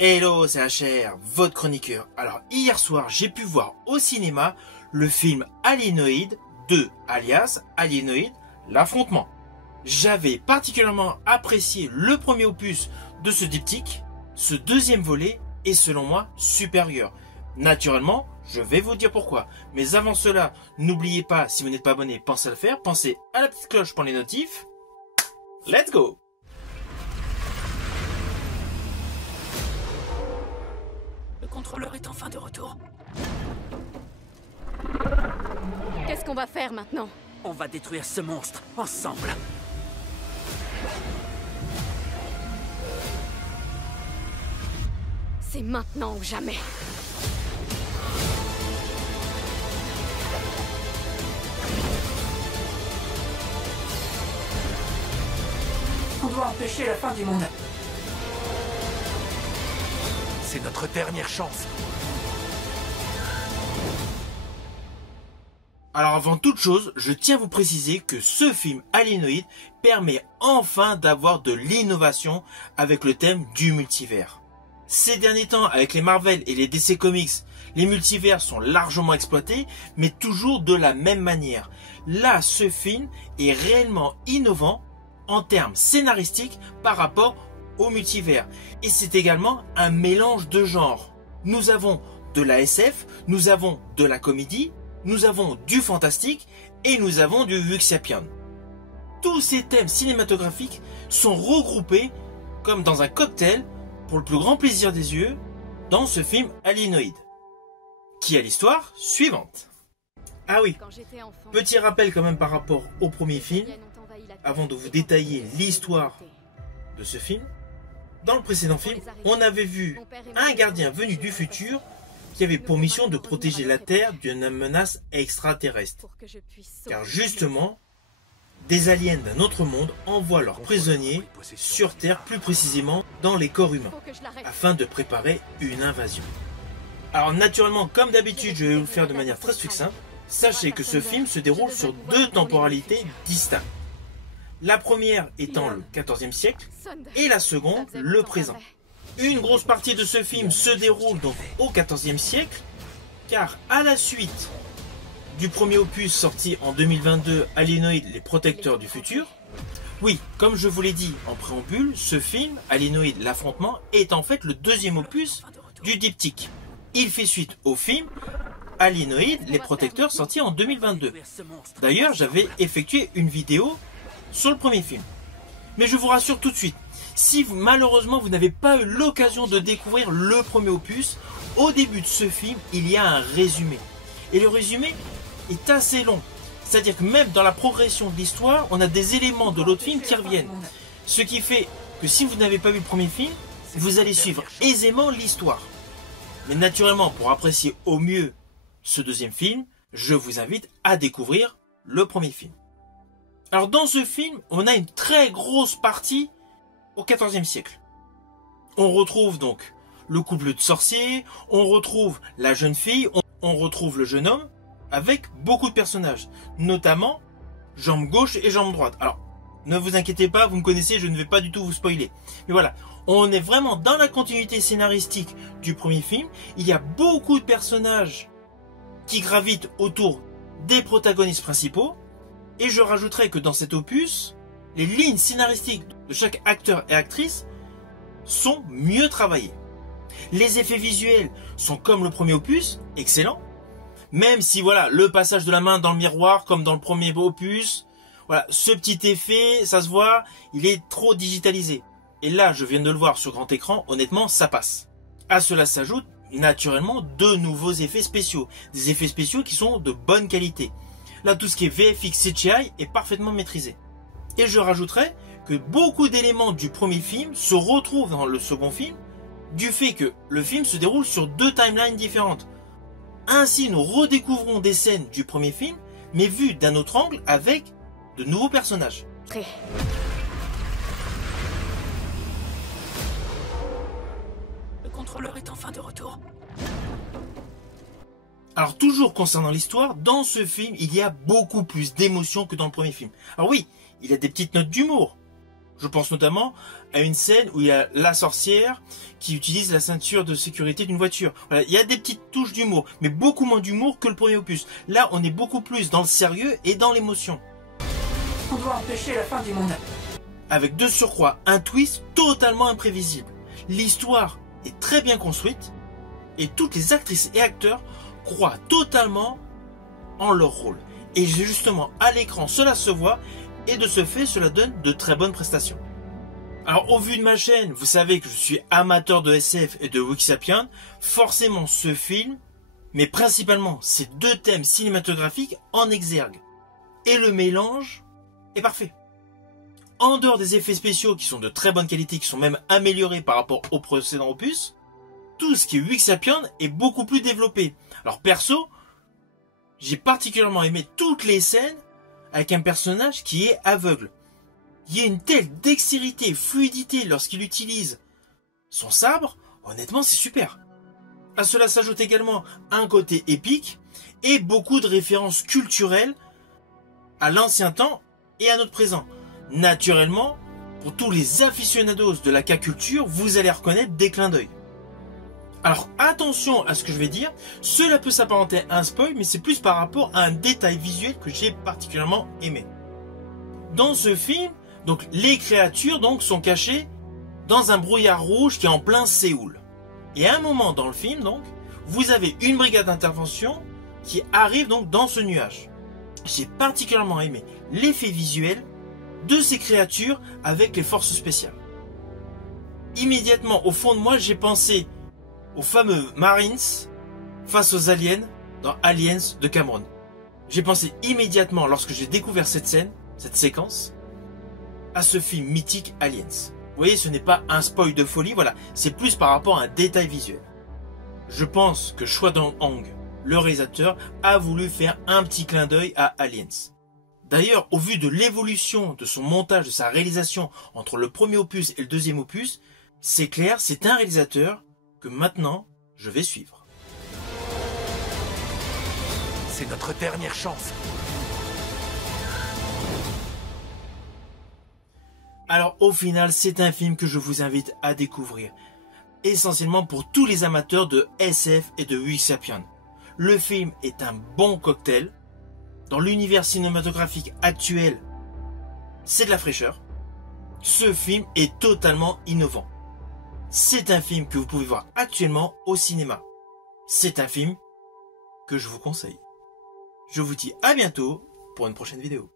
Hello, c'est HR, votre chroniqueur. Alors, hier soir, j'ai pu voir au cinéma le film Alienoid 2, alias Alienoid, l'affrontement. J'avais particulièrement apprécié le premier opus de ce diptyque. Ce deuxième volet est selon moi supérieur. Naturellement, je vais vous dire pourquoi. Mais avant cela, n'oubliez pas, si vous n'êtes pas abonné, pensez à le faire. Pensez à la petite cloche pour les notifs. Let's go! Le contrôleur est enfin de retour. Qu'est-ce qu'on va faire maintenant? On va détruire ce monstre, ensemble. C'est maintenant ou jamais. On doit empêcher la fin du monde. C'est notre dernière chance. Alors avant toute chose, je tiens à vous préciser que ce film Alienoid permet enfin d'avoir de l'innovation avec le thème du multivers. Ces derniers temps, avec les Marvel et les DC Comics, les multivers sont largement exploités, mais toujours de la même manière. Là, ce film est réellement innovant en termes scénaristiques par rapport au multivers. Et c'est également un mélange de genres. Nous avons de la SF, nous avons de la comédie, nous avons du fantastique et nous avons du Vuxiapian. Tous ces thèmes cinématographiques sont regroupés comme dans un cocktail pour le plus grand plaisir des yeux dans ce film Alienoid, qui a l'histoire suivante. Ah oui, petit rappel quand même par rapport au premier film, avant de vous détailler l'histoire de ce film. Dans le précédent film, on avait vu un gardien venu du futur qui avait pour mission de protéger la Terre d'une menace extraterrestre. Car justement, des aliens d'un autre monde envoient leurs prisonniers sur Terre, plus précisément dans les corps humains, afin de préparer une invasion. Alors naturellement, comme d'habitude, je vais vous le faire de manière très succincte. Sachez que ce film se déroule sur deux temporalités distinctes. La première étant le XIVe siècle et la seconde le présent. Une grosse partie de ce film se déroule donc au XIVe siècle, car à la suite du premier opus sorti en 2022, Alienoid, les protecteurs du futur, oui, comme je vous l'ai dit en préambule, ce film, Alienoid, l'affrontement, est en fait le deuxième opus du diptyque. Il fait suite au film Alienoid, les protecteurs, sorti en 2022. D'ailleurs, j'avais effectué une vidéo sur le premier film. Mais je vous rassure tout de suite, si malheureusement vous n'avez pas eu l'occasion de découvrir le premier opus, au début de ce film, il y a un résumé. Et le résumé est assez long. C'est-à-dire que même dans la progression de l'histoire, on a des éléments de l'autre film qui reviennent. Ce qui fait que si vous n'avez pas vu le premier film, vous allez suivre aisément l'histoire. Mais naturellement, pour apprécier au mieux ce deuxième film, je vous invite à découvrir le premier film. Alors dans ce film, on a une très grosse partie au XIVe siècle. On retrouve donc le couple de sorciers, on retrouve la jeune fille, on retrouve le jeune homme, avec beaucoup de personnages, notamment jambe gauche et jambe droite. Alors, ne vous inquiétez pas, vous me connaissez, je ne vais pas du tout vous spoiler. Mais voilà, on est vraiment dans la continuité scénaristique du premier film. Il y a beaucoup de personnages qui gravitent autour des protagonistes principaux. Et je rajouterai que dans cet opus, les lignes scénaristiques de chaque acteur et actrice sont mieux travaillées. Les effets visuels sont comme le premier opus, excellents. Même si voilà, le passage de la main dans le miroir, comme dans le premier opus, voilà, ce petit effet, ça se voit, il est trop digitalisé. Et là, je viens de le voir sur grand écran, honnêtement, ça passe. À cela s'ajoute naturellement de nouveaux effets spéciaux. Des effets spéciaux qui sont de bonne qualité. Là, tout ce qui est VFX CGI est parfaitement maîtrisé. Et je rajouterai que beaucoup d'éléments du premier film se retrouvent dans le second film, du fait que le film se déroule sur deux timelines différentes. Ainsi, nous redécouvrons des scènes du premier film, mais vues d'un autre angle avec de nouveaux personnages. Le contrôleur est enfin de retour. Alors toujours concernant l'histoire, dans ce film, il y a beaucoup plus d'émotions que dans le premier film. Alors oui, il y a des petites notes d'humour. Je pense notamment à une scène où il y a la sorcière qui utilise la ceinture de sécurité d'une voiture. Voilà, il y a des petites touches d'humour, mais beaucoup moins d'humour que le premier opus. Là, on est beaucoup plus dans le sérieux et dans l'émotion. On doit empêcher la fin du monde. Avec de surcroît un twist totalement imprévisible. L'histoire est très bien construite et toutes les actrices et acteurs croient totalement en leur rôle. Et justement, à l'écran, cela se voit et de ce fait, cela donne de très bonnes prestations. Alors, au vu de ma chaîne, vous savez que je suis amateur de SF et de Wixapien. Forcément, ce film, mais principalement ces deux thèmes cinématographiques en exergue. Et le mélange est parfait. En dehors des effets spéciaux qui sont de très bonne qualité, qui sont même améliorés par rapport au précédent opus, tout ce qui est Wixapien est beaucoup plus développé. Alors perso, j'ai particulièrement aimé toutes les scènes avec un personnage qui est aveugle. Il y a une telle dextérité, fluidité lorsqu'il utilise son sabre, honnêtement c'est super. À cela s'ajoute également un côté épique et beaucoup de références culturelles à l'ancien temps et à notre présent. Naturellement, pour tous les aficionados de la K-culture, vous allez reconnaître des clins d'œil. Alors attention à ce que je vais dire, cela peut s'apparenter à un spoil, mais c'est plus par rapport à un détail visuel que j'ai particulièrement aimé. Dans ce film, donc les créatures sont cachées dans un brouillard rouge qui est en plein Séoul. Et à un moment dans le film, vous avez une brigade d'intervention qui arrive dans ce nuage. J'ai particulièrement aimé l'effet visuel de ces créatures avec les forces spéciales. Immédiatement, au fond de moi, j'ai pensé aux fameux Marines face aux aliens dans Aliens de Cameron. J'ai pensé immédiatement, lorsque j'ai découvert cette scène, cette séquence, à ce film mythique Aliens. Vous voyez, ce n'est pas un spoil de folie, voilà, c'est plus par rapport à un détail visuel. Je pense que Choi Dong-hong, le réalisateur, a voulu faire un petit clin d'œil à Aliens. D'ailleurs, au vu de l'évolution de son montage, de sa réalisation entre le premier opus et le deuxième opus, c'est clair, c'est un réalisateur que maintenant, je vais suivre. C'est notre dernière chance. Alors au final, c'est un film que je vous invite à découvrir. Essentiellement pour tous les amateurs de SF et de Wixapien. Le film est un bon cocktail. Dans l'univers cinématographique actuel, c'est de la fraîcheur. Ce film est totalement innovant. C'est un film que vous pouvez voir actuellement au cinéma. C'est un film que je vous conseille. Je vous dis à bientôt pour une prochaine vidéo.